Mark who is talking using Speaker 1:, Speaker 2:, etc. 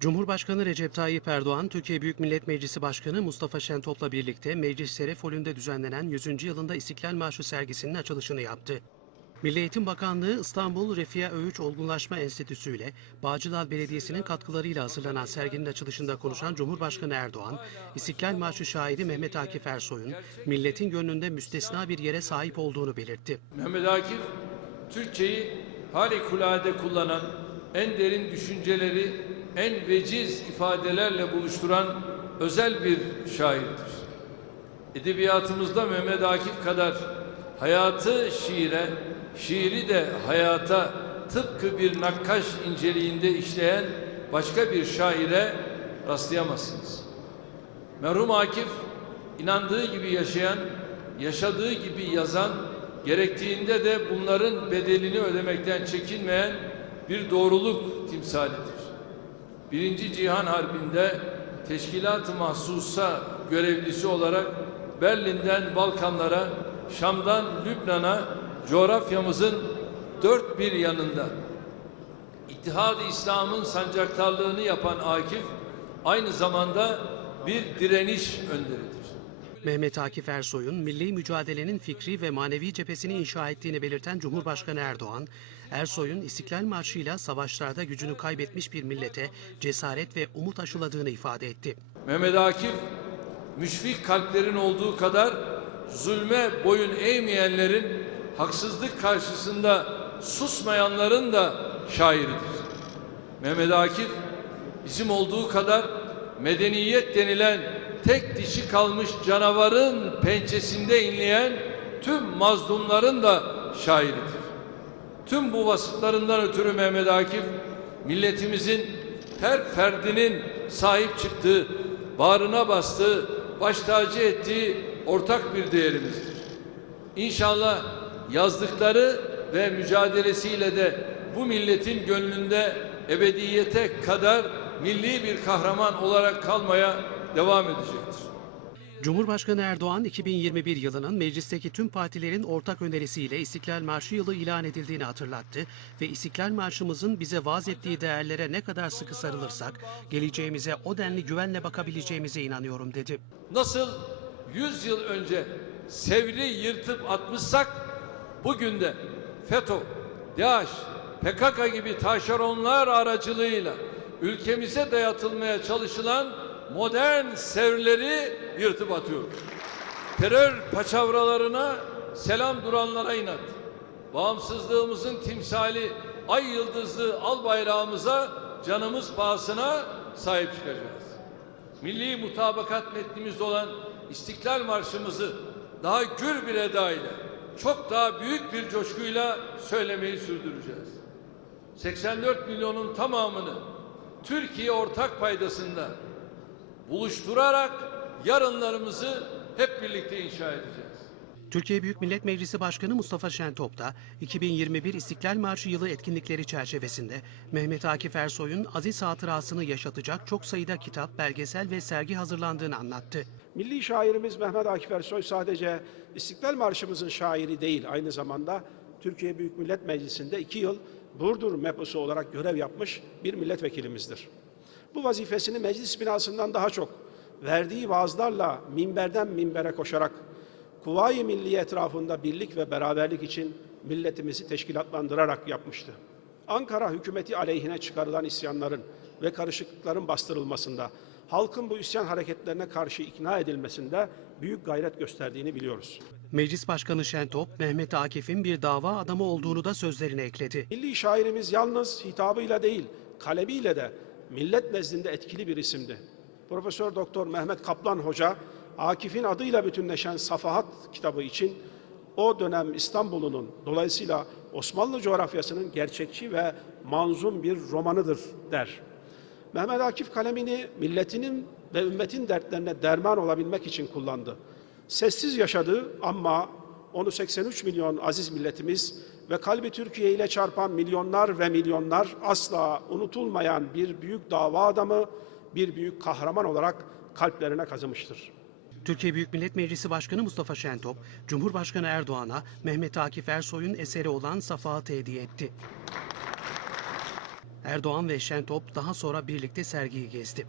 Speaker 1: Cumhurbaşkanı Recep Tayyip Erdoğan, Türkiye Büyük Millet Meclisi Başkanı Mustafa Şentop'la birlikte Meclis Şeref düzenlenen 100. yılında İstiklal Marşı sergisinin açılışını yaptı. Milli Eğitim Bakanlığı İstanbul Refia Öğüç Olgunlaşma Enstitüsü ile Bağcılar Belediyesi'nin katkılarıyla hazırlanan serginin açılışında konuşan Cumhurbaşkanı Erdoğan, İstiklal Marşı şairi Mehmet Akif Ersoy'un milletin gönlünde müstesna bir yere sahip olduğunu belirtti.
Speaker 2: Mehmet Akif, Türkçeyi harikulade kullanan, en derin düşünceleri en veciz ifadelerle buluşturan özel bir şairdir. Edebiyatımızda Mehmet Akif kadar hayatı şiire, şiiri de hayata tıpkı bir nakkaş inceliğinde işleyen başka bir şaire rastlayamazsınız. Merhum Akif inandığı gibi yaşayan, yaşadığı gibi yazan, gerektiğinde de bunların bedelini ödemekten çekinmeyen bir doğruluk timsalidir. Birinci Cihan Harbi'nde teşkilat-ı mahsusa görevlisi olarak Berlin'den Balkanlara, Şam'dan Lübnan'a coğrafyamızın dört bir yanında İttihad-ı İslam'ın sancaktarlığını yapan Akif aynı zamanda bir direniş önderidir.
Speaker 1: Mehmet Akif Ersoy'un milli mücadelenin fikri ve manevi cephesini inşa ettiğini belirten Cumhurbaşkanı Erdoğan, Ersoy'un İstiklal Marşı'yla savaşlarda gücünü kaybetmiş bir millete cesaret ve umut aşıladığını ifade etti.
Speaker 2: Mehmet Akif müşfik kalplerin olduğu kadar zulme boyun eğmeyenlerin haksızlık karşısında susmayanların da şairidir. Mehmet Akif bizim olduğu kadar medeniyet denilen tek dişi kalmış canavarın pençesinde inleyen tüm mazlumların da şairidir. Tüm bu vasıflarından ötürü Mehmet Akif milletimizin her ferdinin sahip çıktığı, bağrına bastığı, baş tacı ettiği ortak bir değerimizdir. İnşallah yazdıkları ve mücadelesiyle de bu milletin gönlünde ebediyete kadar milli bir kahraman olarak kalmaya devam edecektir.
Speaker 1: Cumhurbaşkanı Erdoğan 2021 yılının meclisteki tüm partilerin ortak önerisiyle İstiklal Marşı yılı ilan edildiğini hatırlattı ve İstiklal Marşımızın bize vaaz ettiği değerlere ne kadar sıkı sarılırsak geleceğimize o denli güvenle bakabileceğimize inanıyorum dedi.
Speaker 2: Nasıl 100 yıl önce Sevr'i yırtıp atmışsak bugün de FETÖ, DAEŞ, PKK gibi taşeronlar aracılığıyla ülkemize dayatılmaya çalışılan modern Sevr'leri yırtıp atıyoruz. Terör paçavralarına selam duranlara inat. Bağımsızlığımızın timsali ay yıldızlı al bayrağımıza canımız pahasına sahip çıkacağız milli mutabakat metnimizde olan İstiklal Marşımızı daha gür bir eda ile, çok daha büyük bir coşkuyla söylemeyi sürdüreceğiz. 84 milyonun tamamını Türkiye ortak paydasında buluşturarak yarınlarımızı hep birlikte inşa edeceğiz.
Speaker 1: Türkiye Büyük Millet Meclisi Başkanı Mustafa Şentop da 2021 İstiklal Marşı yılı etkinlikleri çerçevesinde Mehmet Akif Ersoy'un aziz hatırasını yaşatacak çok sayıda kitap, belgesel ve sergi hazırlandığını anlattı.
Speaker 3: Milli şairimiz Mehmet Akif Ersoy sadece İstiklal Marşımızın şairi değil, aynı zamanda Türkiye Büyük Millet Meclisi'nde iki yıl Burdur meposu olarak görev yapmış bir milletvekilimizdir. Bu vazifesini meclis binasından daha çok verdiği vaazlarla minberden minbere koşarak Kuvayi Milliye etrafında birlik ve beraberlik için milletimizi teşkilatlandırarak yapmıştı. Ankara hükümeti aleyhine çıkarılan isyanların ve karışıklıkların bastırılmasında, halkın bu isyan hareketlerine karşı ikna edilmesinde büyük gayret gösterdiğini biliyoruz.
Speaker 1: Meclis Başkanı Şentop, Mehmet Akif'in bir dava adamı olduğunu da sözlerine ekledi.
Speaker 3: Milli şairimiz yalnız hitabıyla değil, kalemiyle de millet nezdinde etkili bir isimdi. Profesör Doktor Mehmet Kaplan Hoca, Akif'in adıyla bütünleşen Safahat kitabı için o dönem İstanbul'unun dolayısıyla Osmanlı coğrafyasının gerçekçi ve manzum bir romanıdır der. Mehmet Akif kalemini milletinin ve ümmetin dertlerine derman olabilmek için kullandı. Sessiz yaşadı ama onu 83 milyon aziz milletimiz ve kalbi Türkiye ile çarpan milyonlar ve milyonlar asla unutulmayan bir büyük dava adamı, bir büyük kahraman olarak kalplerine kazımıştır.
Speaker 1: Türkiye Büyük Millet Meclisi Başkanı Mustafa Şentop, Cumhurbaşkanı Erdoğan'a Mehmet Akif Ersoy'un eseri olan Safahat'ı hediye etti. Erdoğan ve Şentop daha sonra birlikte sergiyi gezdi.